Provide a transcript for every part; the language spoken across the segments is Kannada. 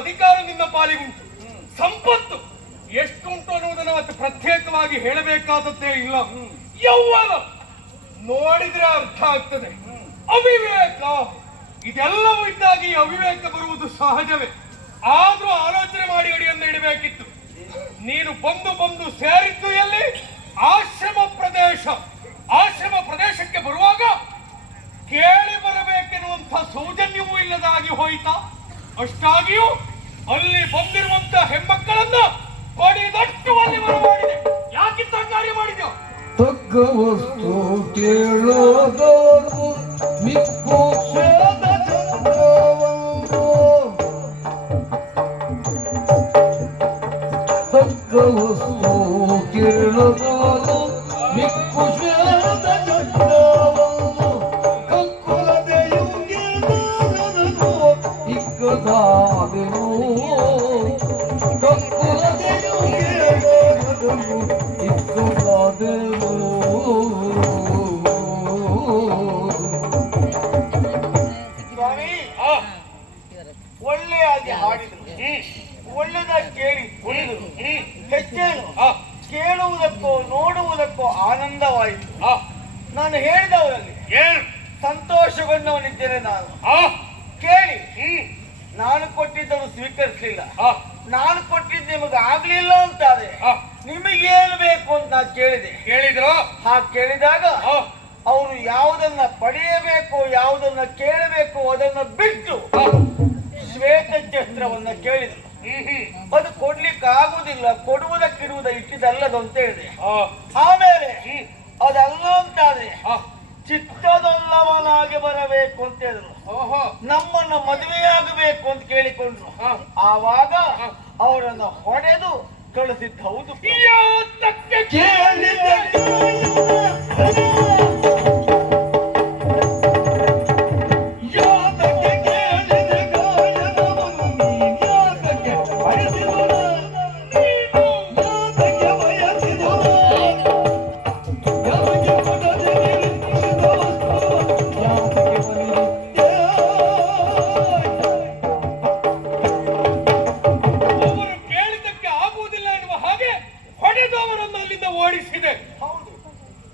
ಅಧಿಕಾರ ನಿನ್ನ ಪಾಲಿಗುಂಟು. ಸಂಪತ್ತು ಎಷ್ಟುಂಟು ಅನ್ನುವುದನ್ನು ಮತ್ತೆ ಪ್ರತ್ಯೇಕವಾಗಿ ಹೇಳಬೇಕಾದದ್ದೇ ಇಲ್ಲ. ಯೌವನ ನೋಡಿದ್ರೆ ಅರ್ಥ ಆಗ್ತದೆ. ಅವಿವೇಕ ಇದೆಲ್ಲವೂ ಇದ್ದಾಗಿ ಅವಿವೇಕ ಬರುವುದು ಸಹಜವೇ. ಆದ್ರೂ ಆಲೋಚನೆ ಮಾಡಿ ಅಡಿಯನ್ನು ಇಡಬೇಕಿತ್ತು. ನೀನು ಬಂದು ಸೇರಿದ್ದು ಎಲ್ಲಿ? ಆಶ್ರಮ ಪ್ರದೇಶ. ಆಶ್ರಮ ಪ್ರದೇಶಕ್ಕೆ ಬರುವಾಗ ಕೇಳಿ ಬರಬೇಕೆನ್ನುವಂಥ ಸೌಜನ್ಯವೂ ಇಲ್ಲದಾಗಿ ಹೋಯಿತಾ? ಅಷ್ಟಾಗಿಯೂ ಅಲ್ಲಿ ಬಂದಿರುವಂತ ಹೆಣ್ಮಕ್ಕಳನ್ನ ಕೊಡಿದಟ್ಟು ಅಲ್ಲಿ ಬರಮಾಡಿದೆ. ಯಾಕಿಂತ ಕಾರ್ಯ ಮಾಡಿದ್ಯೋ? ತಗ್ಗ ವಸ್ತು ಕೇಳೋದವರು ಮಿಕ್ಕುಷದ ಚಂದ್ರವಂದು ತಗ್ಗ ವಸ್ತು ಕೇಳೋದವರು ಮಿಕ್ಕುಷದ ಚಂದ್ರವಂದು ಕಕ್ಕುಲದೆಯು ಗೆದರನು ಇಕ್ಕದಾದೆನು ಕಕ್ಕುಲದೆಯು ಗೆದರನು ಇಕ್ಕದಾದೆನು. ಸ್ವಾಮಿ ಒಳ್ಳೆಯಾಗಿ ಹಾಡಿದ್ರು, ಒಳ್ಳೆದಾಗಿ ಕೇಳಿ ಕುಣಿದ್ರು. ಹೆಚ್ಚೇನು ಕೇಳುವುದಕ್ಕೋ ನೋಡುವುದಕ್ಕೋ ಆನಂದವಾಯಿತು. ನಾನು ಹೇಳಿದವರಲ್ಲಿ ಏನು ಸಂತೋಷಗೊಂಡವನಿದ್ದೇನೆ. ನಾನು ಕೇಳಿ ನಾನು ಕೊಟ್ಟಿದ್ದನ್ನು ಸ್ವೀಕರಿಸಲಿಲ್ಲ. ನಾನು ಕೊಟ್ಟಿದ್ದು ನಿಮಗೆ ಆಗ್ಲಿಲ್ಲ ಅಂತಾದ್ರೆ ನಿಮಗೇನು ಬೇಕು ಅಂತ ನಾನು ಕೇಳಿದ್ರು. ಕೇಳಿದಾಗ ಅವರು ಯಾವುದನ್ನ ಪಡೆಯಬೇಕು ಯಾವುದನ್ನ ಕೇಳಬೇಕು ಅದನ್ನ ಬಿಟ್ಟು ಶ್ವೇತ ಚಸ್ತ್ರವನ್ನ ಕೇಳಿದ್ರು. ಅದು ಕೊಡ್ಲಿಕ್ಕೆ ಆಗುದಿಲ್ಲ, ಕೊಡುವುದಕ್ಕಿಡುವುದ ಇಟ್ಟಿದಲ್ಲದು ಅಂತ ಹೇಳಿದೆ. ಆಮೇಲೆ ಅದಲ್ಲ ಅಂತಾದ್ರೆ ಚಿತ್ತದಲ್ಲವನಾಗಿ ಬರಬೇಕು ಅಂತ ಹೇಳಿದ್ರು. ನಮ್ಮನ್ನ ಮದುವೆಯಾಗಬೇಕು ಅಂತ ಕೇಳಿಕೊಂಡ್ರು. ಆವಾಗ ಅವರನ್ನ ಹೊಡೆದು ಕಳಿಸಿದ್ದು ಹೌದು.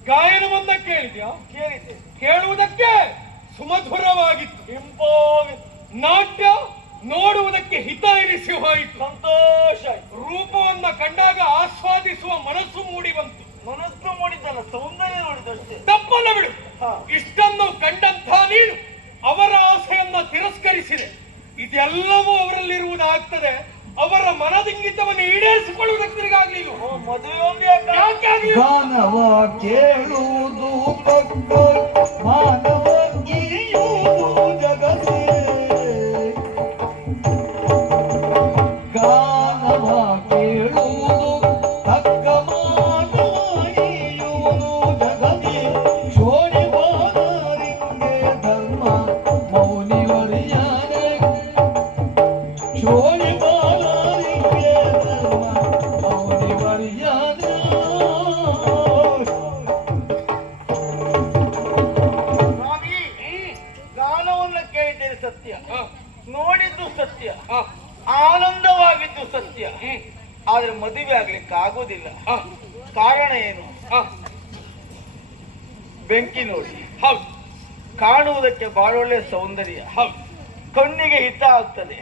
ಗಾಯನವನ್ನ ಕೇಳಿದ್ಯಾ? ಕೇಳಿದ್ದೆ. ಕೇಳುವುದಕ್ಕೆ ಸುಮಧುರವಾಗಿತ್ತು. ನಾಟ್ಯ ನೋಡುವುದಕ್ಕೆ ಹಿತ ಎನಿಸಿ ಹೋಯಿತು. ಸಂತೋಷ. ರೂಪವನ್ನ ಕಂಡಾಗ ಆಸ್ವಾದಿಸುವ ಮನಸ್ಸು ಮೂಡಿ ಬಂತು. ಮನಸ್ಸು ಮೂಡಿದ್ದಲ್ಲ, ಸೌಂದರ್ಯ ನೋಡಿದಷ್ಟೇ. ತಪ್ಪಲ್ಲ ಬಿಡು. ಇಷ್ಟನ್ನು ಕಂಡಂಥ ನೀನು ಅವರ ಆಸೆಯನ್ನ ತಿರಸ್ಕರಿಸಿದೆ. ಇದೆಲ್ಲವೂ ಅವರಲ್ಲಿರುವುದಾಗ್ತದೆ. ಅವರ ಮನದಿಂಗಿತವನ್ನು ಈಡೇರಿಸಿಕೊಳ್ಳುವುದಕ್ಕಾಗಲಿಲ್ಲ. ಗಾನವ ಕೇಳುವುದು ತಕ್ಕ ಮಾನವ ಗೀಯುವುದು ಜಗತ್ತೇ. ಗಾನವ ಕೇಳುವುದು ತಕ್ಕ ಮಾನವ ಗೀಯುವುದು ಜಗತ್ತೇ. ಶೋಣಿ ಬಾನರಿಂಗೆ ಧರ್ಮ ಮೌನಿವರಿಯಾನೆ ಶೋಣಿ ನೋಡಿದ್ದು ಸತ್ಯ, ಆನಂದವಾಗಿದ್ದು ಸತ್ಯ. ಆದ್ರೆ ಮದುವೆ ಆಗ್ಲಿಕ್ಕೆ ಆಗೋದಿಲ್ಲ. ಕಾರಣ ಏನು? ಬೆಂಕಿ ನೋಡಿ. ಕಾಣುವುದಕ್ಕೆ ಬಹಳ ಒಳ್ಳೆ ಸೌಂದರ್ಯ, ಕಣ್ಣಿಗೆ ಹಿತ ಆಗ್ತದೆ.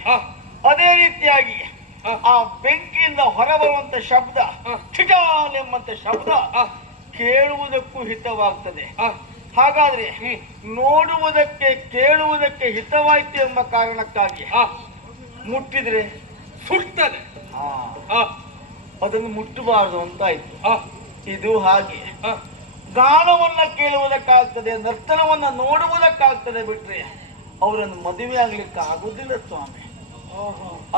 ಅದೇ ರೀತಿಯಾಗಿ ಆ ಬೆಂಕಿಯಿಂದ ಹೊರಬರುವಂತ ಶಬ್ದ ಚಿಟಾಲ್ ಎಂಬಂತ ಶಬ್ದ ಕೇಳುವುದಕ್ಕೂ ಹಿತವಾಗ್ತದೆ. ಹಾಗಾದ್ರೆ ನೋಡುವುದಕ್ಕೆ ಕೇಳುವುದಕ್ಕೆ ಹಿತವಾಯ್ತು ಎಂಬ ಕಾರಣಕ್ಕಾಗಿ ಮುಟ್ಟಿದ್ರೆ ಸುಡ್ತದೆ. ಅದನ್ನು ಮುಟ್ಟಬಾರದು ಅಂತ ಆಯ್ತು. ಇದು ಹಾಗೆ ಗಾನವನ್ನ ಕೇಳುವುದಕ್ಕಾಗ್ತದೆ, ನರ್ತನವನ್ನ ನೋಡುವುದಕ್ಕಾಗ್ತದೆ. ಬಿಟ್ರೆ ಅವರನ್ನು ಮದುವೆ ಆಗ್ಲಿಕ್ಕೆ ಆಗುದಿಲ್ಲ ಸ್ವಾಮಿ.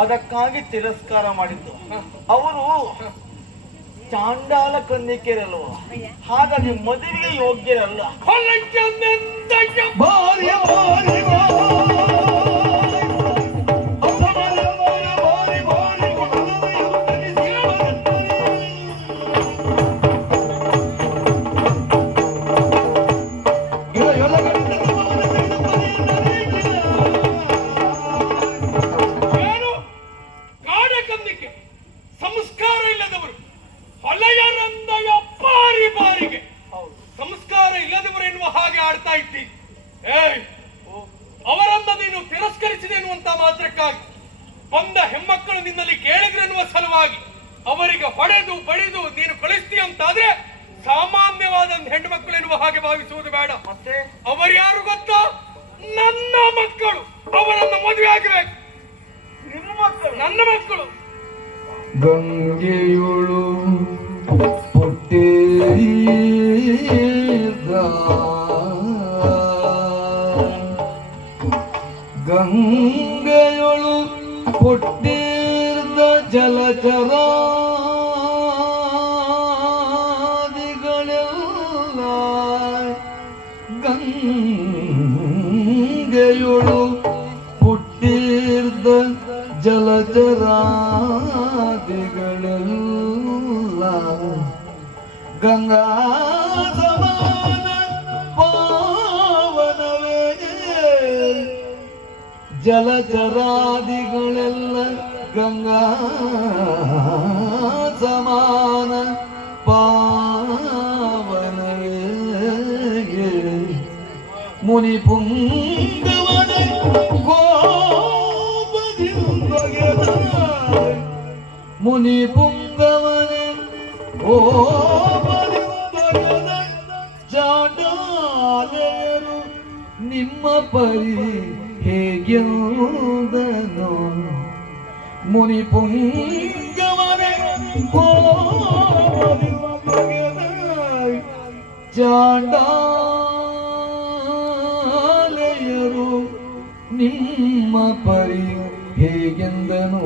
ಅದಕ್ಕಾಗಿ ತಿರಸ್ಕಾರ ಮಾಡಿದ್ದು. ಅವರು ಚಾಂಡಾಲ ಕನ್ನಿಕೆರಲ್ವ, ಹಾಗಾಗಿ ಮದುವೆಗೆ ಯೋಗ್ಯರಲ್ಲ. ಬಂದ ಹೆಣ್ಮಕ್ಕಳು ನಿನ್ನಲ್ಲಿ ಕೇಳಿದ್ರೆನ್ನುವ ಸಲುವಾಗಿ ಅವರಿಗೆ ಹೊಡೆದು ಬಡಿದು ನೀನು ಕಳಿಸ್ತೀಯ ಅಂತಾದ್ರೆ ಸಾಮಾನ್ಯವಾದ ಹೆಣ್ಣು ಮಕ್ಕಳು ಎನ್ನುವ ಹಾಗೆ ಭಾವಿಸುವುದು ಬೇಡ. ಮತ್ತೆ ಅವರ್ಯಾರು ಗೊತ್ತಾ? ನನ್ನ ಮಕ್ಕಳು. ಅವರನ್ನು ಮದುವೆ ಆಗಬೇಕು. ನಿಮ್ಮ ಮಕ್ಕಳು? ನನ್ನ ಮಕ್ಕಳು. ಗಂಗೆಯುಳು ಹುಟ್ಟಿದ ಗಂಗೆಯುಳು ಹುಟ್ಟಿದ ಜಲಚರಾದಿಗಳೆಲ್ಲ ಗಂಗೆಯುಳು ಹುಟ್ಟಿದ ಜಲಚರಾದಿಗಳೆಲ್ಲ ಗಂಗಾ ಸಮಾನ ಪಾವನವೇ ಜಲಚರಾದಿಗಳೆಲ್ಲ ಗಂಗಾ ಸಮಾನ ಪಾವನವೇ ಮುನಿ ಪುಂಗವನ ಮುನಿ ಪುಂಗವನೆ ಓಬಲಿಂದಗದ ಜಾಡಾಲೆಯರು ನಿಮ್ಮ ಪರಿ ಹೇಗೆಂದನು ಮುನಿ ಪುಂಗವನೆ ಓಬಲಿಂದಗದ ಜಾಡಾಲೆಯರು ನಿಮ್ಮ ಪರಿ ಹೇಗೆಂದನು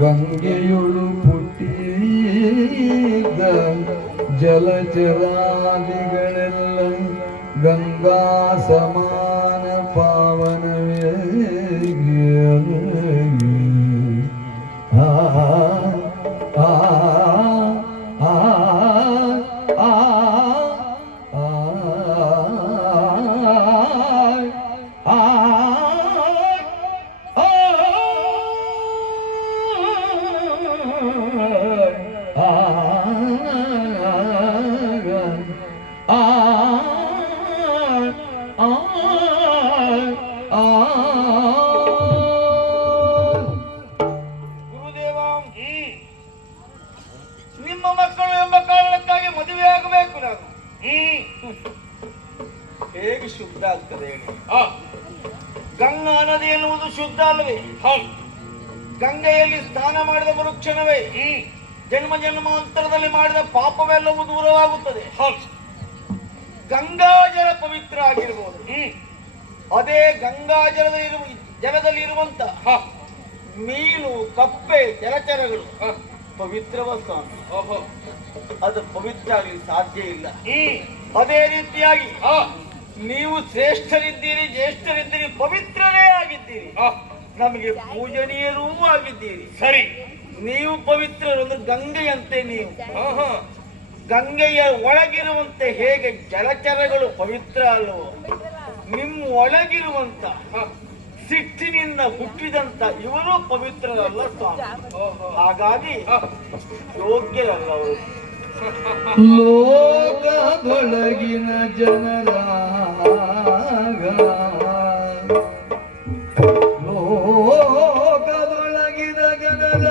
ಗಂಗೆಯೊಳು ಹುಟ್ಟಿದ ಜಲಚರಾದಿಗಳೆಲ್ಲ ಗಂಗಾ ಸಮಾನ ಪಾವನವೇ ಆ ಆ ಆ ಗುರುದೇವ, ನಿಮ್ಮ ಮಕ್ಕಳು ಎಂಬ ಕಾರಣಕ್ಕಾಗಿ ಮದುವೆ ಆಗಬೇಕು ನಾನು. ಹೇಗೆ ಶುದ್ಧ ಆಗ್ತದೆ ಹೇಳಿ? ಗಂಗಾ ನದಿ ಎನ್ನುವುದು ಶುದ್ಧ ಅಲ್ಲವೇ? ಗಂಗೆಯಲ್ಲಿ ಸ್ನಾನ ಮಾಡಿದ ಮರುಕ್ಷಣವೇ ಜನ್ಮ ಜನ್ಮಾಂತರದಲ್ಲಿ ಮಾಡಿದ ಪಾಪವೆಲ್ಲವೂ ದೂರವಾಗುತ್ತದೆ. ಗಂಗಾ ಜಲ ಪವಿತ್ರ ಆಗಿರಬಹುದು. ಅದೇ ಗಂಗಾ ಜಲದಲ್ಲಿ ಇರುವಂತ ಮೀನು, ಕಪ್ಪೆ, ಜಲಚರಗಳು ಪವಿತ್ರವ ಸ್ವಾಮಿ. ಅದು ಪವಿತ್ರ ಆಗಲಿ ಸಾಧ್ಯ ಇಲ್ಲ. ಅದೇ ರೀತಿಯಾಗಿ ನೀವು ಶ್ರೇಷ್ಠರಿದ್ದೀರಿ, ಜ್ಯೇಷ್ಠರಿದ್ದೀರಿ, ಪವಿತ್ರರೇ ಆಗಿದ್ದೀರಿ, ನಮಗೆ ಪೂಜನೀಯರೂ ಆಗಿದ್ದೀರಿ. ಸರಿ, ನೀವು ಪವಿತ್ರರೊಂದು ಗಂಗೆಯಂತೆ ನೀವು. ಗಂಗೆಯ ಒಳಗಿರುವಂತೆ ಹೇಗೆ ಜಲಚರಗಳು ಪವಿತ್ರ ಅಲ್ಲವೋ, ನಿಮ್ಮ ಒಳಗಿರುವಂತ ಸಿಟ್ಟಿನಿಂದ ಹುಟ್ಟಿದಂತ ಇವರು ಪವಿತ್ರರಲ್ಲ ಸ್ವಾಮಿ. ಹಾಗಾಗಿ ಯೋಗ್ಯರಲ್ಲ ಅವರು. ಲೋಕದೊಳಗಿನ ಜನರಾಗ ಲೋಕದೊಳಗಿನ ಜನರ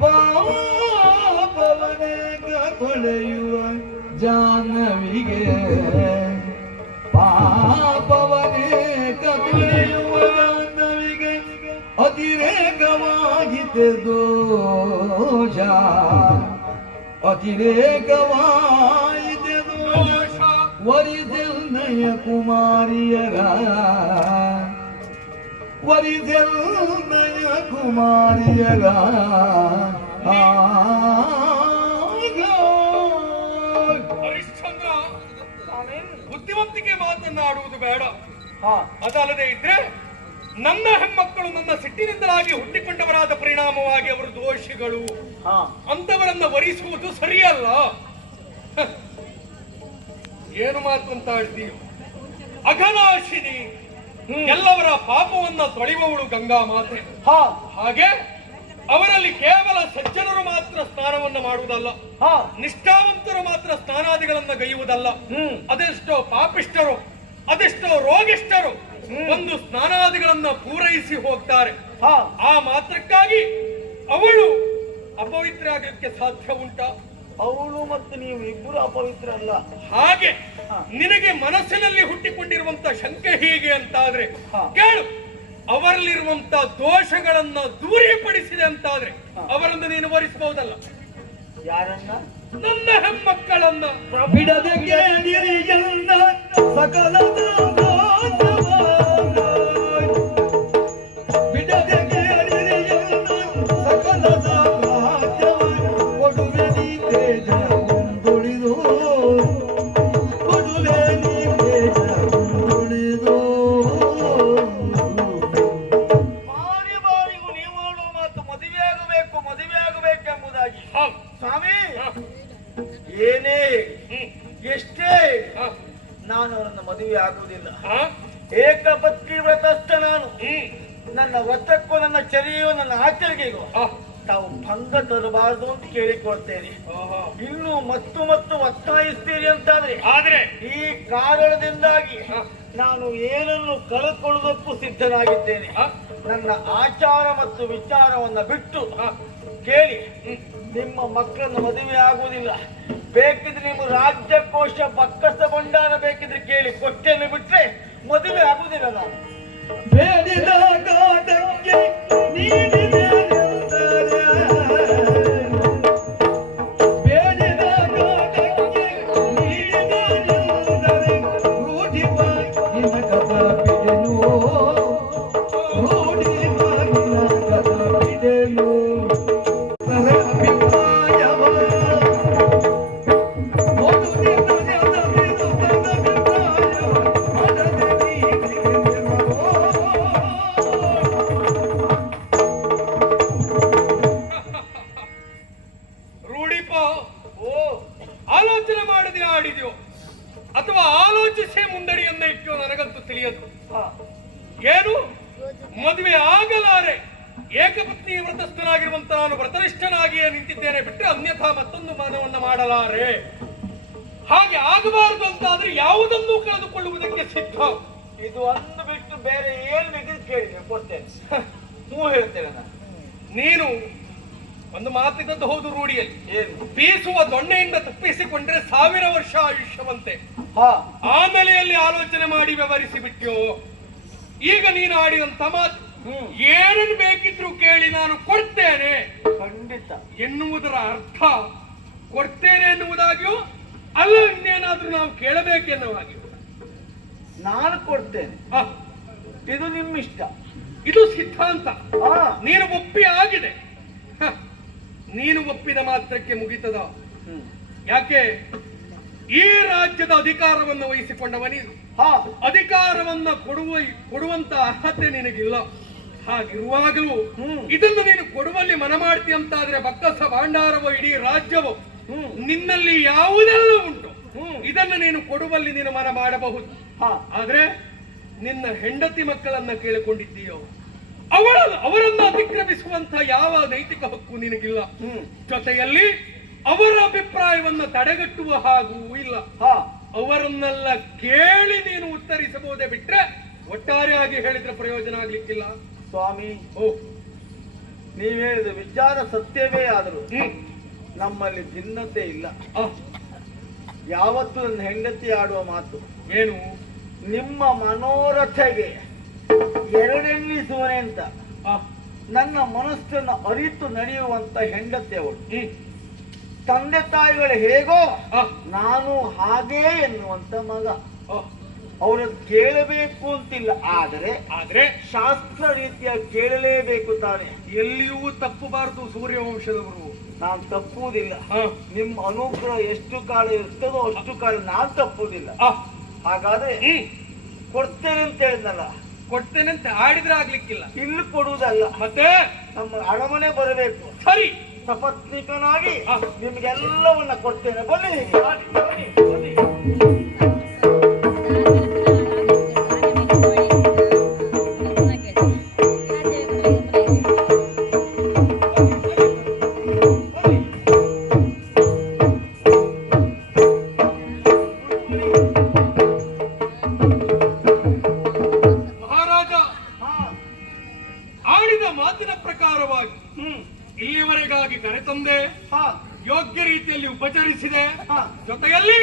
ಪಾಪವನೇಕ ತೊಳೆಯುವ ಜಾಹ್ನವಿಗೆ ಪಾಪವನೇಕ ತೊಳೆಯುವ ಜಾಹ್ನವಿಗೆ ಅತಿರೇಕವಾಗಿದೆ ದೋಷ ಅತಿರೇಕವಾಯಿದೆ ದೋಷ ವರಿದೆಲ್ನಯ ಕುಮಾರಿಯರ ವರಿದೆಲ್ನಯ ಕುಮಾರಿಯರ ಹರಿಶ್ಚಂದ್ರ, ಬುದ್ಧಿವಂತಿಕೆ ಮಾತನ್ನಾಡುವುದು ಬೇಡ. ಅದಲ್ಲದೆ ಇದ್ರೆ ನನ್ನ ಹೆಣ್ಮಕ್ಕಳು ನನ್ನ ಸಿಟ್ಟಿನಿಂದಲಾಗಿ ಹುಟ್ಟಿಕೊಂಡವರಾದ ಪರಿಣಾಮವಾಗಿ ಅವರು ದೋಷಿಗಳು ಅಂತವರನ್ನ ವರಿಸುವುದು ಸರಿಯಲ್ಲ. ಏನು ಮಾತು ಅಂತ ಹೇಳ್ತೀವಿ? ಅಘನಾಶಿನಿ, ಎಲ್ಲವರ ಪಾಪವನ್ನ ತೊಳೆಯುವವಳು ಗಂಗಾ ಮಾತೆ. ಹಾಗೆ ಅವರಲ್ಲಿ ಕೇವಲ ಸಜ್ಜನರು ಮಾತ್ರ ಸ್ನಾನವನ್ನು ಮಾಡುವುದಲ್ಲ, ನಿಷ್ಠಾವಂತರು ಮಾತ್ರ ಸ್ನಾನಾದಿಗಳನ್ನ ಗೈಯುವುದಲ್ಲ. ಅದೆಷ್ಟೋ ಪಾಪಿಷ್ಠರು, ಅದೆಷ್ಟೋ ರೋಗಿಷ್ಠರು ಒಂದು ಸ್ನಾನಾದಿಗಳನ್ನ ಪೂರೈಸಿ ಹೋಗ್ತಾರೆ. ಹಾ ಆ ಮಾತ್ರಕ್ಕಾಗಿ ಅವಳು ಅಪವಿತ್ರ ಆಗಲಿಕ್ಕೆ ಸಾಧ್ಯ ಉಂಟಾ? ಅವಳು ಮತ್ತು ನೀವು ಇಬ್ಬರು ಅಪವಿತ್ರ ಅಲ್ಲ. ಹಾಗೆ ನಿನಗೆ ಮನಸ್ಸಿನಲ್ಲಿ ಹುಟ್ಟಿಕೊಂಡಿರುವಂತ ಶಂಕೆ ಹೀಗೆ ಅಂತಾದ್ರೆ ಕೇಳು, ಅವರಲ್ಲಿರುವಂತ ದೋಷಗಳನ್ನ ದೂರೀಪಡಿಸಿದೆ ಅಂತಾದ್ರೆ ಅವರನ್ನು ನೀನು ವರಿಸಬಹುದಲ್ಲ. ಯಾರನ್ನ? ನನ್ನ ಹೆಮ್ಮಕ್ಕಳನ್ನ. ಬಿಡದೆ ಕೇಳಿರಿ ಎಲ್ಲ ಸಕಲ ಬಿಡದೆ ಕೇಳಿರಿ ಎಲ್ಲ ಸಕಲ ಕೊಡುವೆ ನೀ ತೇಜ ಉಂದುಳಿದು ಕೊಡುವೆ ನೀ ತೇಜ ಉಂದುಳಿದು. ಬಾರಿ ಬಾರಿಗೂ ನೀವು ಹೇಳುವ ಮಾತು ಮದುವೆ ಆಗಬೇಕೆಂಬುದಾಗಿ. ಸ್ವಾಮಿ ಏನೇ ಎಷ್ಟೇ ನಾನು ಅವರನ್ನು ಮದುವೆ ಆಗುವುದಿಲ್ಲ. ಏಕಪತ್ನಿ ವ್ರತಸ್ಥ ನಾನು. ನನ್ನ ವ್ರತಕ್ಕೂ ನನ್ನ ಚರ್ಯೆಯೂ ನನ್ನ ಆಚರಣೆಗೂ ತಾವು ಭಂಗ ತರಬಾರದು ಅಂತ ಕೇಳಿಕೊಳ್ತೇನೆ. ಇನ್ನು ಮತ್ತು ಒತ್ತಾಯಿಸ್ತೀರಿ ಅಂತಾದ್ರೆ ಆದ್ರೆ ಈ ಕಾರಣದಿಂದಾಗಿ ನಾನು ಏನನ್ನು ಕಳೆದುಕೊಳ್ಳುವುದಕ್ಕೂ ಸಿದ್ಧನಾಗಿದ್ದೇನೆ. ನನ್ನ ಆಚಾರ ಮತ್ತು ವಿಚಾರವನ್ನ ಬಿಟ್ಟು ಕೇಳಿ, ನಿಮ್ಮ ಮಕ್ಕಳನ್ನು ಮದುವೆ ಆಗುವುದಿಲ್ಲ. ಬೇಕಿದ್ರೆ ನಿಮ್ಮ ರಾಜ್ಯಕೋಶ ಬಕ್ಕಸ ಭಂಡಾರ ಬೇಕಿದ್ರೆ ಕೇಳಿ, ಕೊಟ್ಟೆಯನ್ನು ಬಿಟ್ರೆ ಮದುವೆ ಆಗುವುದಿಲ್ಲ. ನಾನು ಬೇಡಿದ ಕಾಟಕ್ಕೆ ನೀಡಿದೆ ಬೇಡಿದ ಕಾಟಕ್ಕೆ ನೀಡಿದೆ ರೂಢಿ ಬಾಗಿನ ಕಥ ಬಿಡೆನು ರೂಢಿ ಬಾಗಿನ ಕಥ ಬಿಡೆನು ಅಭಿಪ್ರಾಯವ ರೂಢಿಪ ಆಲೋಚನೆ ಮಾಡದೆ ಆಡಿದ್ಯೋ ಅಥವಾ ಆಲೋಚಿಸಿ ಮುಂದಡಿಯನ್ನ ಇಟ್ಟು ನನಗಂತೂ ತಿಳಿಯದು. ಏನು ಮದುವೆ ಆಗಲಾರೆ, ಏಕಪತ್ನಿ ವ್ರತಸ್ಥನಾಗಿರುವಂತ ನಾನು ವ್ರತನಿಷ್ಠನಾಗಿಯೇ ನಿಂತಿದ್ದೇನೆ ಬಿಟ್ಟರೆ ಅನ್ಯಥಾ ಮತ್ತೊಂದು ಮನವನ್ನ ಮಾಡಲಾರೆ. ಹಾಗೆ ಆಗಬಾರದು ಅಂತಾದ್ರೆ ಯಾವುದನ್ನು ಕಳೆದುಕೊಳ್ಳುವುದಕ್ಕೆ ಸಿದ್ಧ. ಇದು ಒಂದು ಬಿಟ್ಟು ಬೇರೆ ಏನು ಬೇಕಿದ್ರೆ ಕೇಳಿ ಕೊಡ್ತೇನೆ. ಹ್ಞೂ ಹೇಳ್ತೇನೆ ನಾನು. ನೀನು ಒಂದು ಮಾತಿದ್ದದ್ದು ಹೌದು ರೂಢಿಯಲ್ಲಿ, ಏನು? ಬೀಸುವ ದೊಣ್ಣೆಯಿಂದ ತಪ್ಪಿಸಿಕೊಂಡ್ರೆ 1000 ವರ್ಷ ಆಯುಷ್ಯವಂತೆ. ಆಮೇಲೆಯಲ್ಲಿ ಆಲೋಚನೆ ಮಾಡಿ ವ್ಯವಹರಿಸಿ ಬಿಟ್ಟ್ಯೋ. ಈಗ ನೀನು ಆಡಿದಂತ ಮಾತು ಏನನ್ನು ಬೇಕಿದ್ರು ಕೇಳಿ ನಾನು ಕೊಡ್ತೇನೆ ಖಂಡಿತ ಎನ್ನುವುದರ ಅರ್ಥ ಕೊಡ್ತೇನೆ ಎನ್ನುವುದಾಗಿಯೋ ಅಲ್ಲ ಇನ್ನೇನಾದ್ರೂ ನಾವು ಕೇಳಬೇಕೆನ್ನುವಾಗಿಯೋ? ನಾನು ಕೊಡ್ತೇನೆ, ಇದು ನಿಮ್ಮಿಷ್ಟ. ಇದು ಸಿದ್ಧಾಂತ. ಹಾ ನೀನು ಒಪ್ಪಿ ಆಗಿದೆ. ನೀನು ಒಪ್ಪಿದ ಮಾತ್ರಕ್ಕೆ ಮುಗಿತದ? ಯಾಕೆ? ಈ ರಾಜ್ಯದ ಅಧಿಕಾರವನ್ನು ವಹಿಸಿಕೊಂಡವ ನೀನು. ಅಧಿಕಾರವನ್ನ ಕೊಡುವಂತ ಅರ್ಹತೆ ನಿನಗಿಲ್ಲ. ಹಾಗಿರುವಾಗಲೂ ಇದನ್ನು ನೀನು ಕೊಡುವಲ್ಲಿ ಮನ ಮಾಡ್ತಿ ಅಂತಾದ್ರೆ ಬಕ್ಕಸ ಭಾಂಡಾರವೋ ಇಡೀ ರಾಜ್ಯವೋ ನಿನ್ನಲ್ಲಿ ಯಾವುದೆಲ್ಲ ಉಂಟು ಇದನ್ನು ನೀನು ಕೊಡುವಲ್ಲಿ ನೀನು ಮನ ಮಾಡಬಹುದು. ಆದ್ರೆ ನಿನ್ನ ಹೆಂಡತಿ ಮಕ್ಕಳನ್ನ ಕೇಳಿಕೊಂಡಿದ್ದೀಯೋ ಅವರನ್ನ ಅತಿಕ್ರಮಿಸುವಂತ ಯಾವ ನೈತಿಕ ಹಕ್ಕು ನಿನಗಿಲ್ಲ. ಜೊತೆಯಲ್ಲಿ ಅವರ ಅಭಿಪ್ರಾಯವನ್ನ ತಡೆಗಟ್ಟುವ ಹಾಗೂ ಇಲ್ಲ. ಅವರನ್ನೆಲ್ಲ ಕೇಳಿ ನೀನು ಉತ್ತರಿಸಬಹುದೇ ಬಿಟ್ರೆ ಒಟ್ಟಾರೆಯಾಗಿ ಹೇಳಿದ್ರೆ ಪ್ರಯೋಜನ ಆಗ್ಲಿಕ್ಕಿಲ್ಲ. ಸ್ವಾಮಿ, ನೀವು ಹೇಳಿದ ವಿಚಾರ ಸತ್ಯವೇ ಆದರೂ ನಮ್ಮಲ್ಲಿ ಭಿನ್ನತೆ ಇಲ್ಲ. ಯಾವತ್ತು ನನ್ನ ಹೆಂಡತಿ ಆಡುವ ಮಾತು ಏನು? ನಿಮ್ಮ ಮನೋರಥಗೆ ಎರಡೆಣ್ಣಿಸುವನೆ ಅಂತ. ನನ್ನ ಮನಸ್ಸನ್ನು ಅರಿತು ನಡೆಯುವಂತ ಹೆಂಡತಿ ಅವಳು. ತಂದೆ ತಾಯಿಗಳು ಹೇಗೋ ನಾನು ಹಾಗೇ ಎನ್ನುವಂತ ಮಗ. ಅವರನ್ನು ಕೇಳಬೇಕು ಅಂತಿಲ್ಲ, ಆದರೆ ಶಾಸ್ತ್ರ ರೀತಿಯ ಕೇಳಲೇಬೇಕು ತಾನೆ. ಎಲ್ಲಿಯೂ ತಪ್ಪಬಾರದು. ಸೂರ್ಯವಂಶದವರು ನಾನು ತಪ್ಪುವುದಿಲ್ಲ. ನಿಮ್ಮ ಅನುಗ್ರಹ ಎಷ್ಟು ಕಾಲ ಇರ್ತದೋ ಅಷ್ಟು ಕಾಲ ನಾನು ತಪ್ಪುವುದಿಲ್ಲ. ಹಾಗಾದ್ರೆ ಕೊಡ್ತೇನೆ ಅಂತ ಹೇಳಿದ್ನಲ್ಲ, ಕೊಡ್ತೇನೆ ಅಂತ ಆಡಿದ್ರೆ ಆಗ್ಲಿಕ್ಕಿಲ್ಲ. ಇಲ್ಲಿ ಕೊಡುವುದಲ್ಲ, ಮತ್ತೆ ನಮ್ಮ ಅರಮನೆ ಬರಬೇಕು. ಸರಿ, ಸಪತ್ನಿಕನಾಗಿ ನಿಮ್ಗೆಲ್ಲವನ್ನ ಕೊಡ್ತೇನೆ. ಬನ್ನಿ ಮಾತಿನ ಪ್ರಕಾರವಾಗಿ ಇಲ್ಲಿಯವರೆಗಾಗಿ ಕರೆತಂದೆ, ಹಾ ಯೋಗ್ಯ ರೀತಿಯಲ್ಲಿ ಉಪಚರಿಸಿದೆ. ಹಾ. ಜೊತೆಯಲ್ಲಿ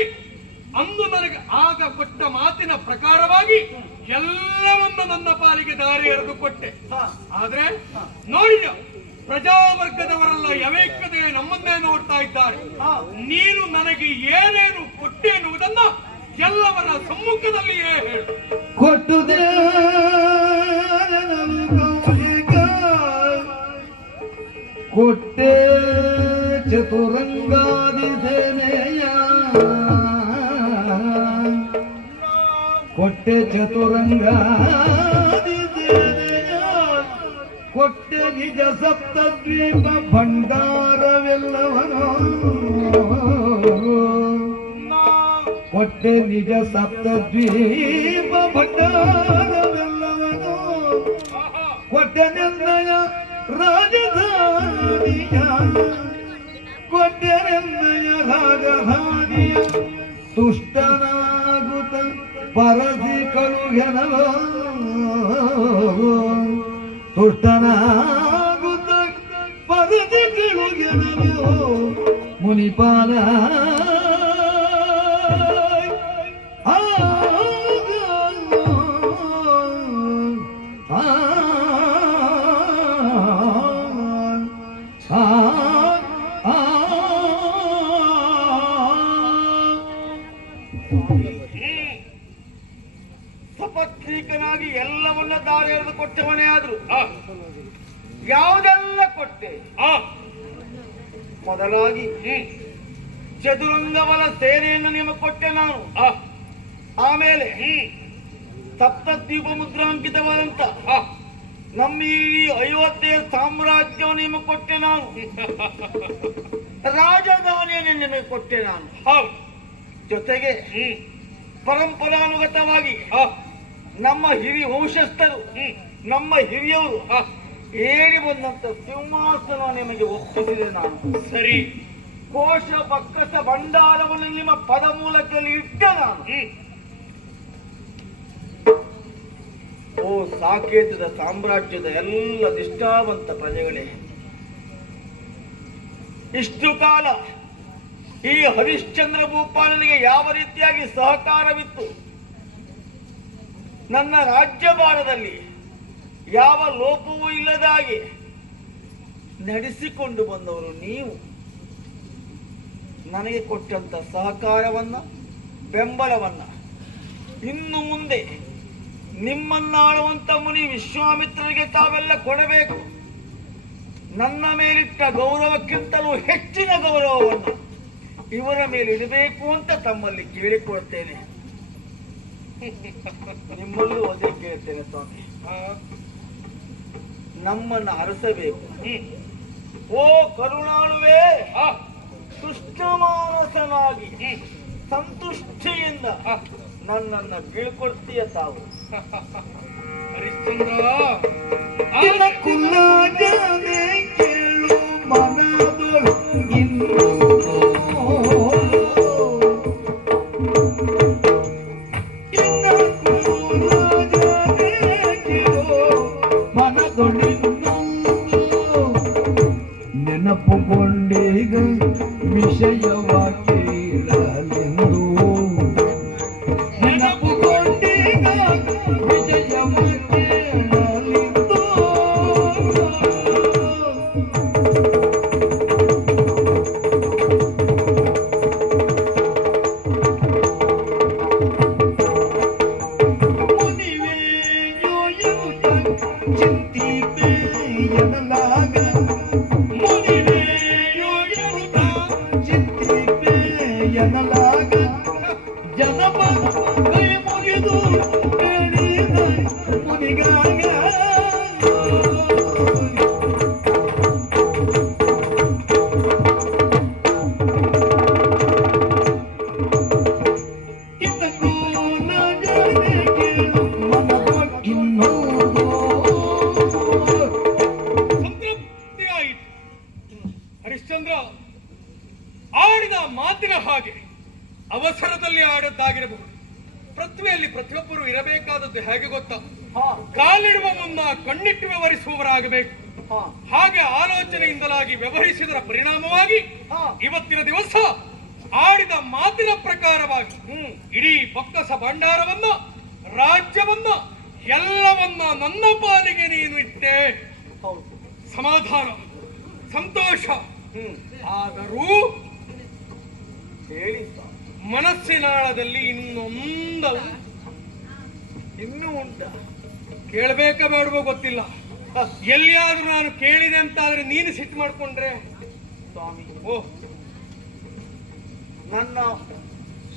ಅಂದು ನನಗೆ ಆಗ ಕೊಟ್ಟ ಮಾತಿನ ಪ್ರಕಾರವಾಗಿ ಎಲ್ಲವನ್ನ ನನ್ನ ಪಾಲಿಗೆ ದಾರಿ ಎರೆದು ಕೊಟ್ಟೆ. ಹಾ ಆದ್ರೆ ನೋಡಿದ ಪ್ರಜಾವರ್ಗದವರೆಲ್ಲ ಯವೇಕತೆಯ ನಮ್ಮನ್ನೇ ನೋಡ್ತಾ ಇದ್ದಾರೆ. ಹಾ ನೀನು ನನಗೆ ಏನೇನು ಕೊಟ್ಟೆ ಎನ್ನುವುದನ್ನ ಎಲ್ಲವರ ಸಮ್ಮುಖದಲ್ಲಿಯೇ ಹೇಳು. ಕೊಟ್ಟುದೇ ಕೊಟ್ಟೆ ಚತುರಂಗಾದಿ ಸೇನೆಯ ಕೊಟ್ಟೆ ಚತುರಂಗಾದಿ ಸೇನೆಯ ಕೊಟ್ಟೆ ನಿಜ ಸಪ್ತದ್ವೀಪ ಭಂಡಾರವೆಲ್ಲವನು ಕೊಟ್ಟೆ ನಿಜ ಸಪ್ತದ್ವೀಪ ಭಂಡಾರವೆಲ್ಲವನು ಕೊಟ್ಟೆ ನಿರ್ಣಯ ರಾಜಧಾನಿಯ ಕೊಟ್ಟೆ ನಿರ್ಣಯ ರಾಜಧಾನಿಯ ತುಷ್ಟನಾಗುತ್ತ ಪರಸಿ ಕಳುಗೆನವ ತುಷ್ಟನಾಗುತ್ತ ಪರಸಿ ಕಳುಗೆನವ ಮುನಿಪಾಲ ಸಪತ್ನೀಕನಾಗಿ ಎಲ್ಲವನ್ನ ದಾರಿ ಎರೆದು ಕೊಟ್ಟವನೇ ಆದ್ರು ಯಾವುದೆಲ್ಲ ಕೊಟ್ಟೆ. ಮೊದಲಾಗಿ ಚದುರಂಗಬಲ ಸೇನೆಯನ್ನು ನಿಮಗೆ ಕೊಟ್ಟೆ ನಾನು. ಆಮೇಲೆ ಸಪ್ತದ್ವೀಪ ಮುದ್ರಾಂಕಿತವಾದಂತ ನಮ್ಮ ಈ ಅಯೋಧ್ಯೆಯ ಸಾಮ್ರಾಜ್ಯವನ್ನು ನಿಮಗೆ ಕೊಟ್ಟೆ ನಾನು. ರಾಜಧಾನಿಯನ್ನು ನಿಮಗೆ ಕೊಟ್ಟೆ ನಾನು. ಜೊತೆಗೆ ಪರಂಪರಾನುಗತವಾಗಿ ನಮ್ಮ ಹಿರಿಯ ವಂಶಸ್ಥರು ನಮ್ಮ ಹಿರಿಯವರು ಏರಿ ಬಂದಂತ ಸಿಂಹಾಸನ ನಿಮಗೆ ಒಪ್ಪಿಸಿದೆ ನಾನು. ಸರಿ, ಕೋಶ ಬಕ್ಕಸ ಭಂಡಾರವನ್ನು ನಿಮ್ಮ ಪದ ಮೂಲಕದಲ್ಲಿ ಇಟ್ಟ ನಾನು. ಓ ಸಾಕೇತದ ಸಾಮ್ರಾಜ್ಯದ ಎಲ್ಲ ನಿಷ್ಠಾವಂತ ಪ್ರಜೆಗಳೇ, ಇಷ್ಟು ಕಾಲ ಈ ಹರಿಶ್ಚಂದ್ರ ಭೂಪಾಲನಿಗೆ ಯಾವ ರೀತಿಯಾಗಿ ಸಹಕಾರವಿತ್ತು, ನನ್ನ ರಾಜ್ಯಭಾರದಲ್ಲಿ ಯಾವ ಲೋಪವೂ ಇಲ್ಲದಾಗಿ ನಡೆಸಿಕೊಂಡು ಬಂದವರು ನೀವು. ನನಗೆ ಕೊಟ್ಟಂತ ಸಹಕಾರವನ್ನ ಬೆಂಬಲವನ್ನ ಇನ್ನು ಮುಂದೆ ನಿಮ್ಮನ್ನಾಳುವಂತ ಮುನಿ ವಿಶ್ವಾಮಿತ್ರರಿಗೆ ತಾವೆಲ್ಲ ಕೊಡಬೇಕು. ನನ್ನ ಮೇಲಿಟ್ಟ ಗೌರವಕ್ಕಿಂತಲೂ ಹೆಚ್ಚಿನ ಗೌರವವನ್ನು ಇವರ ಮೇಲೆ ಇಡಬೇಕು ಅಂತ ತಮ್ಮಲ್ಲಿ ಕೇಳಿಕೊಳ್ತೇನೆ. ನಿಮ್ಮಲ್ಲೂ ಒಂದೇ ಕೇಳ್ತೇನೆ ಸ್ವಾಮಿ, ನಮ್ಮನ್ನು ಅರಸಬೇಕು. ಓ ಕರುಣಾಳುವೆ, ತುಷ್ಟಮಾನಸನಾಗಿ ಸಂತುಷ್ಟಿಯಿಂದ ನನ್ನನ್ನ ಬೀಳ್ಕೊಡ್ತೀಯ ತಾವು. ಹರಿಶ್ಚಂದ್ರ, ಕುಲಾಜನೆ ಕೇಳು ಮನದೊಳು ಇನ್ನು ನೆನಪುಗೊಂಡೀಗ ವಿಷಯವ ಕೇಳಲೆಂದು ನೆನಪುಗೊಂಡೀಗ ವಿಷಯವ ಕೇಳಲೆಂದು ಮುನಿವೇಯೋ ಎನ್ನುತ್ತ ಚಿಂತಿಪೆ ಎನ್ನಲಾಗ ಎನ್ನಲಾಗ ಜನಪ ಕೈ ಮುಗಿದು ಬೇಡಿದ ಮುನಿಗಾಗ ಇನ್ನೂ ನಗನೆ ಕೇಳು ಮನದೊಳ್ ಇನ್ನೊಂದು ಸಂತೃಪ್ತಿಯಾಯಿತು. ಹರಿಶ್ಚಂದ್ರ, ಆಡಿದ ಮಾತಿನ ಹಾಗೆ ಅವಸರದಲ್ಲಿ ಆಡದ್ದಾಗಿರಬಹುದು. ಪೃಥ್ವಿಯಲ್ಲಿ ಪ್ರತಿಯೊಬ್ಬರು ಇರಬೇಕು ಕಣ್ಣಿಟ್ಟು ವ್ಯವಹರಿಸುವವರಾಗಬೇಕು. ಹಾ ಹಾಗೆ ಆಲೋಚನೆಯಿಂದಲಾಗಿ ವ್ಯವಹರಿಸಿದರ ಪರಿಣಾಮವಾಗಿ ಹಾ ಇವತ್ತಿನ ದಿವಸ ಆಡಿದ ಮಾತಿನ ಪ್ರಕಾರವಾಗಿ ಇಡೀ ಬೊಕ್ಕಸ ಭಂಡಾರವನ್ನ, ರಾಜ್ಯವನ್ನ, ಎಲ್ಲವನ್ನ ನನ್ನ ಪಾಲಿಗೆ ನೀನು ಇಟ್ಟೆ. ಹೌದು. ಸಮಾಧಾನ, ಸಂತೋಷ. ಆದರೂ ಹೇಳಿ ಸ್ವಾಮಿ. ಮನಸ್ಸಿನಾಳದಲ್ಲಿ ಇನ್ನೂ ಉಂಟ. ಕೇಳಬೇಕ ಬೇಡವೋ ಗೊತ್ತಿಲ್ಲ. ಎಲ್ಲಿಯಾದ್ರೂ ನಾನು ಕೇಳಿದೆ ಅಂತಾದ್ರೆ ನೀನು ಸಿಟ್ಟು ಮಾಡ್ಕೊಂಡ್ರೆ ಸ್ವಾಮಿ, ಓ ನನ್ನ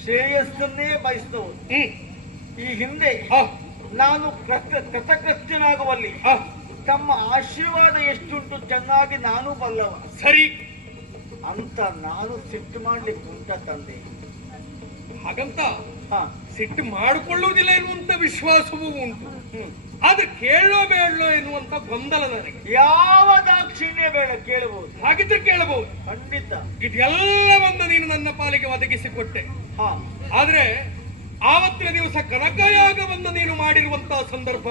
ಶ್ರೇಯಸ್ಸನ್ನೇ ಬಯಸಿದವರು ಈ ಹಿಂದೆ ನಾನು ಕೃತಕೃತ್ಯನಾಗುವಲ್ಲಿ ತಮ್ಮ ಆಶೀರ್ವಾದ ಎಷ್ಟುಂಟು ಚೆನ್ನಾಗಿ ನಾನು ಬಲ್ಲವ. ಸರಿ ಅಂತ ನಾನು ಸಿಟ್ಟು ಮಾಡ್ಲಿಕ್ಕೆ ಉಂಟ ತಂದೆ. ಹಾಗಂತ ಹಾ ಸಿಟ್ಟು ಮಾಡಿಕೊಳ್ಳುವುದಿಲ್ಲ ಎನ್ನುವಂತ ವಿಶ್ವಾಸವೂ ಉಂಟು. ಆದ್ರೆ ಕೇಳೋ ಬೇಡಲೋ ಎನ್ನುವಂತ ಗೊಂದಲ ನನಗೆ. ಯಾವ ದಾಕ್ಷಿಣ್ಯ ಬೇಡ, ಕೇಳಬಹುದು. ಹಾಗಿದ್ರೆ ಕೇಳಬಹುದು, ಖಂಡಿತ. ಇದೆಲ್ಲವನ್ನ ನೀನು ನನ್ನ ಪಾಲಿಗೆ ಒದಗಿಸಿಕೊಟ್ಟೆ. ಹಾ ಆದ್ರೆ ಆವತ್ತಿನ ದಿವಸ ಕನಕಯಾಗವನ್ನ ನೀನು ಮಾಡಿರುವಂತಹ ಸಂದರ್ಭ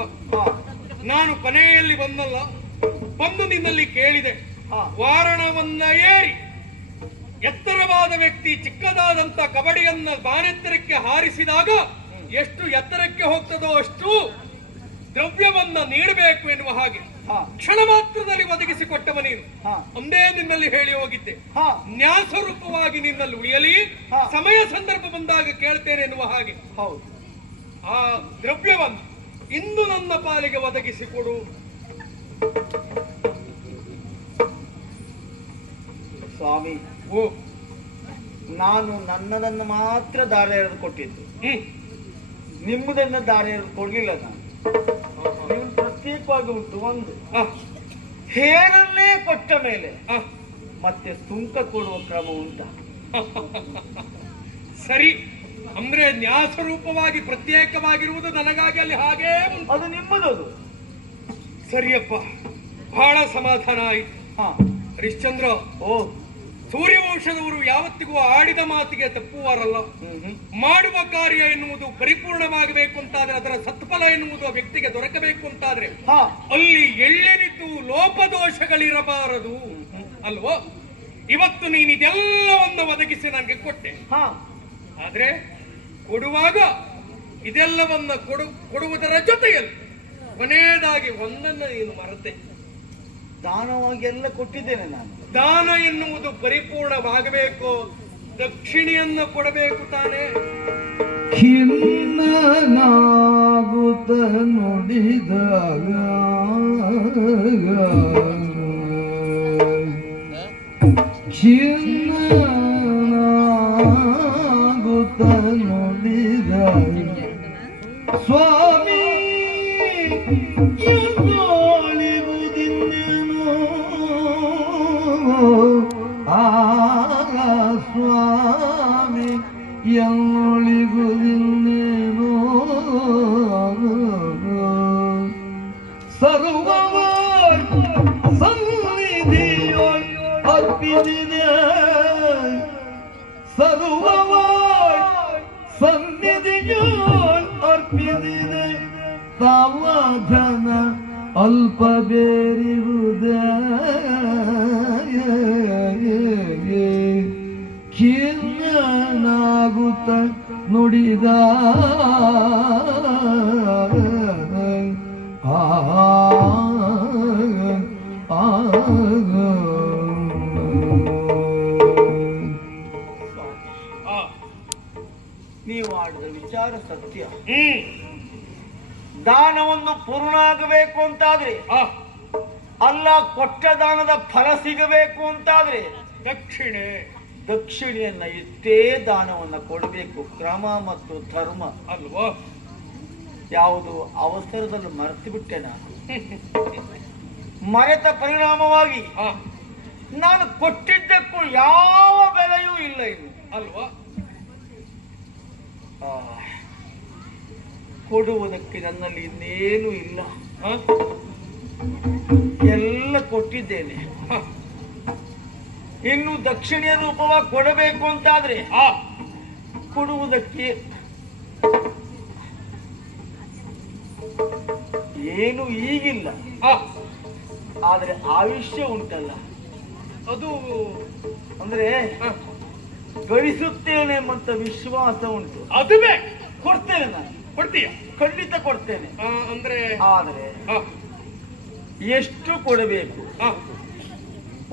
ನಾನು ಕೊನೆಯಲ್ಲಿ ಬಂದು ನಿನ್ನಲ್ಲಿ ಕೇಳಿದೆ. ವಾರಣವನ್ನ ಏರಿ ಎತ್ತರವಾದ ವ್ಯಕ್ತಿ ಚಿಕ್ಕದಾದಂತ ಕಬಡಿಯನ್ನ ಬಾನೆತ್ತರಕ್ಕೆ ಹಾರಿಸಿದಾಗ ಎಷ್ಟು ಎತ್ತರಕ್ಕೆ ಹೋಗ್ತದೋ ಅಷ್ಟು ದ್ರವ್ಯವನ್ನ ನೀಡಬೇಕು ಎನ್ನುವ ಹಾಗೆ ಕ್ಷಣ ಮಾತ್ರದಲ್ಲಿ ಒದಗಿಸಿಕೊಟ್ಟವ ನೀನು. ಒಂದೇ ನಿನ್ನಲ್ಲಿ ಹೇಳಿ ಹೋಗಿದ್ದೆ, ನ್ಯಾಸರೂಪವಾಗಿ ನಿನ್ನಲ್ಲಿ ಉಳಿಯಲಿ, ಸಮಯ ಸಂದರ್ಭ ಬಂದಾಗ ಕೇಳ್ತೇನೆ ಎನ್ನುವ ಹಾಗೆ. ಆ ದ್ರವ್ಯವನ್ನು ಇಂದು ನನ್ನ ಪಾಲಿಗೆ ಒದಗಿಸಿಕೊಡು. ಸ್ವಾಮಿ, ಓ ನಾನು ನನ್ನದನ್ನು ಮಾತ್ರ ದಾರಿ ಎರೆದು ಕೊಟ್ಟಿದ್ದು, ನಿಮ್ಮದನ್ನ ದಾರಿ ಎರೆದು ಕೊಡ್ಲಿಲ್ಲ. ನಾನು ನೀವು ಪ್ರತ್ಯೇಕವಾಗಿ ಉಂಟು. ಒಂದು ಹೇರನ್ನೇ ಕೊಟ್ಟ ಮೇಲೆ ಮತ್ತೆ ಸುಂಕ ಕೊಡುವ ಕ್ರಮ ಉಂಟ. ಸರಿ, ಅಂದ್ರೆ ನ್ಯಾಸರೂಪವಾಗಿ ಪ್ರತ್ಯೇಕವಾಗಿರುವುದು ನನಗಾಗಿ ಅಲ್ಲಿ ಹಾಗೇ ಅದು ನಿಮ್ಮದದು. ಸರಿಯಪ್ಪ, ಬಹಳ ಸಮಾಧಾನ ಆಯಿತು. ಹರಿಶ್ಚಂದ್ರ, ಓ ಸೂರ್ಯವಂಶದವರು ಯಾವತ್ತಿಗೂ ಆಡಿದ ಮಾತಿಗೆ ತಪ್ಪುವಾರಲ್ಲ. ಮಾಡುವ ಕಾರ್ಯ ಎನ್ನುವುದು ಪರಿಪೂರ್ಣವಾಗಬೇಕು ಅಂತಾದ್ರೆ, ಅದರ ಸತ್ಫಲ ಎನ್ನುವುದು ಆ ವ್ಯಕ್ತಿಗೆ ದೊರಕಬೇಕು ಅಂತಾದ್ರೆ ಅಲ್ಲಿ ಎಳ್ಳೆನಿತು ಲೋಪದೋಷಗಳಿರಬಾರದು ಅಲ್ವೋ. ಇವತ್ತು ನೀನು ಇದೆಲ್ಲವನ್ನು ಒದಗಿಸಿ ನನಗೆ ಕೊಟ್ಟೆ. ಆದ್ರೆ ಕೊಡುವಾಗ ಇದೆಲ್ಲವನ್ನ ಕೊಡುವುದರ ಜೊತೆಯಲ್ಲಿ ಕೊನೆಯದಾಗಿ ಒಂದನ್ನು ನೀನು ಮರೆತೆ. ದಾನವಾಗಿ ಎಲ್ಲ ಕೊಟ್ಟಿದ್ದೇನೆ ನಾನು. ದಾನ ಎನ್ನುವುದು ಪರಿಪೂರ್ಣವಾಗಬೇಕು, ದಕ್ಷಿಣೆಯನ್ನು ಕೊಡಬೇಕು ತಾನೇ. ಖಿನ್ನನಾಗುತ್ತ ನುಡಿದಾಗ ಖಿನ್ನನಾಗುತ್ತ ನುಡಿದಾಗ ಸ್ವಾಮಿ ಸ್ವಾಮಿ ಎನ್ನೊಳಿಗುದಿನ್ನೇನೋ ಸರ್ವವ ಸನ್ನಿಧಿಯೊಳ್ ಅರ್ಪಿಸಿದೆ, ಸರ್ವವ ಸನ್ನಿಧಿಯೊಳ್ ಅರ್ಪಿಸಿದೆ, ತಾವ ಧನ ಅಲ್ಪ ಬೇರಿರುವುದೇ ಖಿನ್ನನಾಗುತ್ತ ನುಡಿದ ನೀವು ಆಡಿದ ವಿಚಾರ ಸತ್ಯ. ದಾನವನ್ನು ಪೂರ್ಣ ಆಗಬೇಕು ಅಂತಾದ್ರೆ, ಅಲ್ಲ ಕೊಟ್ಟ ದಾನದ ಫಲ ಸಿಗಬೇಕು ಅಂತಾದ್ರೆ ದಕ್ಷಿಣೆಯನ್ನ ಇಷ್ಟೇ ದಾನವನ್ನ ಕೊಡಬೇಕು. ಕ್ರಮ ಮತ್ತು ಧರ್ಮ ಅಲ್ವಾ? ಯಾವುದು ಅವಸರದಲ್ಲಿ ಮರೆತು ಬಿಟ್ಟೆ ನಾನು. ಮರೆತ ಪರಿಣಾಮವಾಗಿ ನಾನು ಕೊಟ್ಟಿದ್ದಕ್ಕೂ ಯಾವ ಬೆಲೆಯೂ ಇಲ್ಲ ಇನ್ನು ಅಲ್ವಾ? ಕೊಡುವುದಕ್ಕೆ ನನ್ನಲ್ಲಿ ಇನ್ನೇನು ಇಲ್ಲ, ಎಲ್ಲ ಕೊಟ್ಟಿದ್ದೇನೆ. ಇನ್ನು ದಕ್ಷಿಣೆಯ ರೂಪವಾಗಿ ಕೊಡಬೇಕು ಅಂತಾದ್ರೆ ಕೊಡುವುದಕ್ಕೆ ಏನು ಈಗಿಲ್ಲ, ಆ, ಆದ್ರೆ ಆಯುಷ್ಯ ಉಂಟಲ್ಲ, ಅದು ಅಂದ್ರೆ ಆ, ಗಳಿಸುತ್ತೇನೆ ಎಂಬಂತ ವಿಶ್ವಾಸ ಉಂಟು. ಅದುವೇ ಕೊಡ್ತೇನೆ ನಾನು, ಕೊಡ್ತೀಯ. ಖಂಡಿತ ಕೊಡ್ತೇನೆ. ಅಂದ್ರೆ ಆದ್ರೆ ಆ, ಎಷ್ಟು ಕೊಡಬೇಕು, ಆ,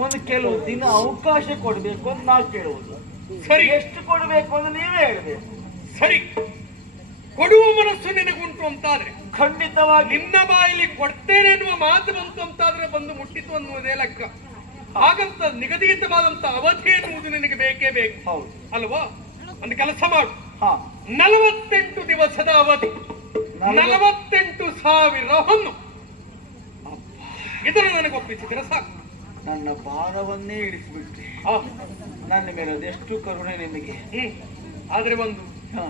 ಒಂದು ಕೆಲವು ದಿನ ಅವಕಾಶ ಕೊಡಬೇಕು ಅಂತ ನಾವು ಕೇಳುವುದು. ಸರಿ ಎಷ್ಟು ಕೊಡಬೇಕು ಅಂತ ನೀವೇ ಹೇಳ್ಬೇಕು. ಸರಿ, ಕೊಡುವ ಮನಸ್ಸು ನಿನಗುಂಟು ಅಂತಾದ್ರೆ ಖಂಡಿತವಾಗಿ ನಿನ್ನ ಬಾಯಲ್ಲಿ ಕೊಡ್ತೇನೆ ಅನ್ನುವ ಮಾತು ಬಂತು ಅಂತಾದ್ರೆ ಬಂದು ಮುಟ್ಟಿತು ಅನ್ನುವುದೇ ಲೆಕ್ಕ. ಹಾಗಂತ ನಿಗದಿತವಾದಂತ ಅವಧಿ ಎನ್ನುವುದು ನಿನಗೆ ಬೇಕೇ ಬೇಕು, ಹೌದು ಅಲ್ವಾ? ಒಂದು ಕೆಲಸ ಮಾಡು, ಹಾ 48 ದಿವಸದ ಅವಧಿ, 48,000 ಹೊನ್ನು ಇದನ್ನು ನನಗೆ ಒಪ್ಪಿಸಿದ್ರೆ ಸಾಕು. ನನ್ನ ಭಾರವನ್ನೇ ಇಳಿಸಿಬಿಟ್ರೆ ಆ, ನನ್ನ ಮೇಲೆ ಅದೆಷ್ಟು ಕರುಣೆ ನಿನಗೆ. ಆದ್ರೆ ಒಂದು ಹಾ.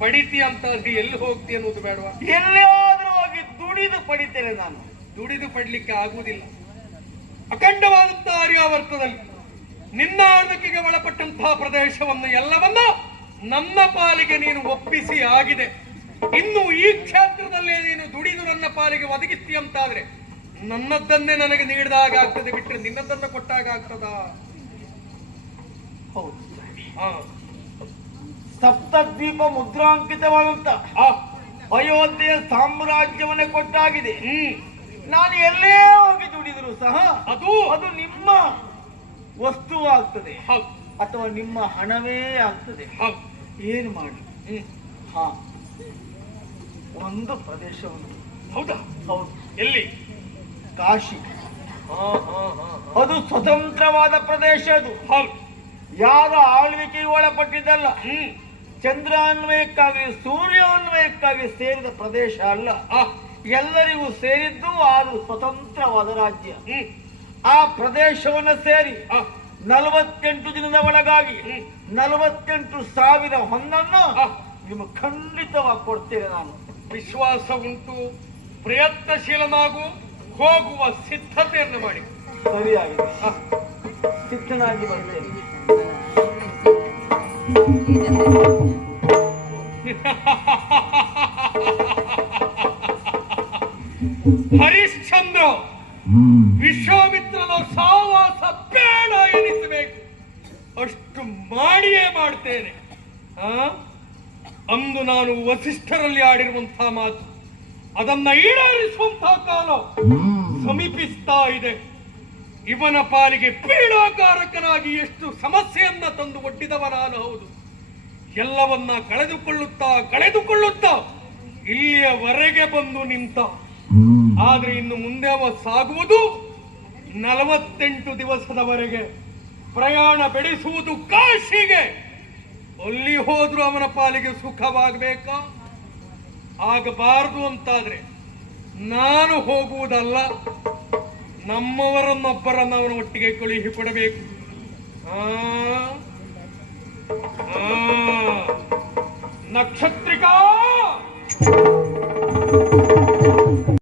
ಪಡಿತಿ ಅಂತ ಎಲ್ಲಿ ಹೋಗ್ತಿ ಅನ್ನೋದು ಬೇಡವಾ? ಎಲ್ಲಾದ್ರೂ ಹೋಗಿ ದುಡಿದು ಪಡಿತೇನೆ ನಾನು. ದುಡಿದು ಪಡ್ಲಿಕ್ಕೆ ಆಗುವುದಿಲ್ಲ. ಅಖಂಡವಾದಂತಹ ಆರ್ಯಾವರ್ತದಲ್ಲಿ ನಿನ್ನ ಆಳ್ವಿಕೆಗೆ ಒಳಪಟ್ಟಂತಹ ಪ್ರದೇಶವನ್ನು ಎಲ್ಲವನ್ನ ನನ್ನ ಪಾಲಿಗೆ ನೀನು ಒಪ್ಪಿಸಿ ಆಗಿದೆ. ಇನ್ನು ಈ ಕ್ಷೇತ್ರದಲ್ಲೇ ನೀನು ದುಡಿದು ನನ್ನ ಪಾಲಿಗೆ ಒದಗಿಸ್ತಿ ಅಂತಾದ್ರೆ ನನ್ನದ್ದನ್ನೇ ನನಗೆ ನೀಡಿದಾಗ ಆಗ್ತದೆ, ಬಿಟ್ಟರೆ ನಿನ್ನದನ್ನ ಕೊಟ್ಟಾಗ ಆಗ್ತದ? ಹೌದು. ಹಾ, ಸಪ್ತದ್ವೀಪ ಮುದ್ರಾಂಕಿತವಾದಂತ ಅಯೋಧ್ಯೆಯ ಸಾಮ್ರಾಜ್ಯವನ್ನೇ ಕೊಟ್ಟಾಗಿದೆ. ನಾನು ಎಲ್ಲೇ ಹೋಗಿ ದುಡಿದ್ರು ಸಹ ಅದು ಅದು ನಿಮ್ಮ ವಸ್ತು ಆಗ್ತದೆ ಹೌದು, ಅಥವಾ ನಿಮ್ಮ ಹಣವೇ ಆಗ್ತದೆ. ಹೌದು. ಏನು ಮಾಡಿ ಹಾ ಒಂದು ಪ್ರದೇಶವನ್ನು, ಹೌದಾ? ಹೌದು, ಎಲ್ಲಿ? ಕಾಶಿ. ಹಾ, ಹಾ, ಹಾ, ಹಾ. ಅದು ಸ್ವತಂತ್ರವಾದ ಪ್ರದೇಶ. ಅದು ಹೌದು. ಯಾರ ಆಳ್ವಿಕೆಗೆ ಒಳಪಟ್ಟಿದ್ದಲ್ಲ. ಹ್ಮ್. ಚಂದ್ರಾನ್ವಯಕ್ಕಾಗಿ ಸೂರ್ಯಾನ್ವಯಕ್ಕಾಗಿ ಸೇರಿದ ಪ್ರದೇಶ ಅಲ್ಲ. ಆ, ಎಲ್ಲರಿಗೂ ಸೇರಿದ್ದು ಆರು ಸ್ವತಂತ್ರವಾದ ರಾಜ್ಯ. ಹ್ಮ್. ಆ ಪ್ರದೇಶವನ್ನು ಸೇರಿ ಆ, 48 ದಿನದ ಒಳಗಾಗಿ 48,000 ಹೊನ್ನನ್ನು ನಿಮಗೆ ಖಂಡಿತವಾಗಿ ಕೊಡ್ತೇನೆ ನಾನು. ವಿಶ್ವಾಸ ಉಂಟು, ಪ್ರಯತ್ನಶೀಲನಾಗು, ಹೋಗುವ ಸಿದ್ಧತೆಯನ್ನು ಮಾಡಿ. ಸರಿಯಾಗಿದೆ, ಸಿದ್ಧನಾಗಿ ಬರ್ತೇನೆ. ಹರಿಶ್ಚಂದ್ರ ವಿಶ್ವಾಮಿತ್ರನ ಸಾವಾಸ ಬೇಡ ಎನಿಸಬೇಕು, ಅಷ್ಟು ಮಾಡಿಯೇ ಮಾಡ್ತೇನೆ. ಅಂದು ನಾನು ವಸಿಷ್ಠರಲ್ಲಿ ಆಡಿರುವಂತಹ ಮಾತು ಅದನ್ನ ಈಡೇರಿಸುವಂತಹ ಕಾಲ ಸಮೀಪಿಸ್ತಾ ಇದೆ. ಇವನ ಪಾಲಿಗೆ ಪೀಡಾಕಾರಕನಾಗಿ ಎಷ್ಟು ಸಮಸ್ಯೆಯನ್ನ ತಂದು ಒಡ್ಡಿದವ ನಾನು. ಹೌದು, ಎಲ್ಲವನ್ನ ಕಳೆದುಕೊಳ್ಳುತ್ತಾ ಇಲ್ಲಿಯವರೆಗೆ ಬಂದು ನಿಂತ. ಆದ್ರೆ ಇನ್ನು ಮುಂದೆ ಅವ ಸಾಗುವುದು 48 ದಿವಸದವರೆಗೆ. ಪ್ರಯಾಣ ಬೆಳೆಸುವುದು ಕಾಶಿಗೆ. ಅಲ್ಲಿ ಹೋದ್ರೂ ಅವನ ಪಾಲಿಗೆ ಸುಖವಾಗಬೇಕಾ? ಆಗಬಾರದು ಅಂತಾದ್ರೆ ನಾನು ಹೋಗುವುದಲ್ಲ, ನಮ್ಮವರನ್ನೊಬ್ಬರನ್ನ ಅವನ ಒಟ್ಟಿಗೆ ಕಳುಹಿ ಕೊಡಬೇಕು. ನಕ್ಷತ್ರಿಕಾ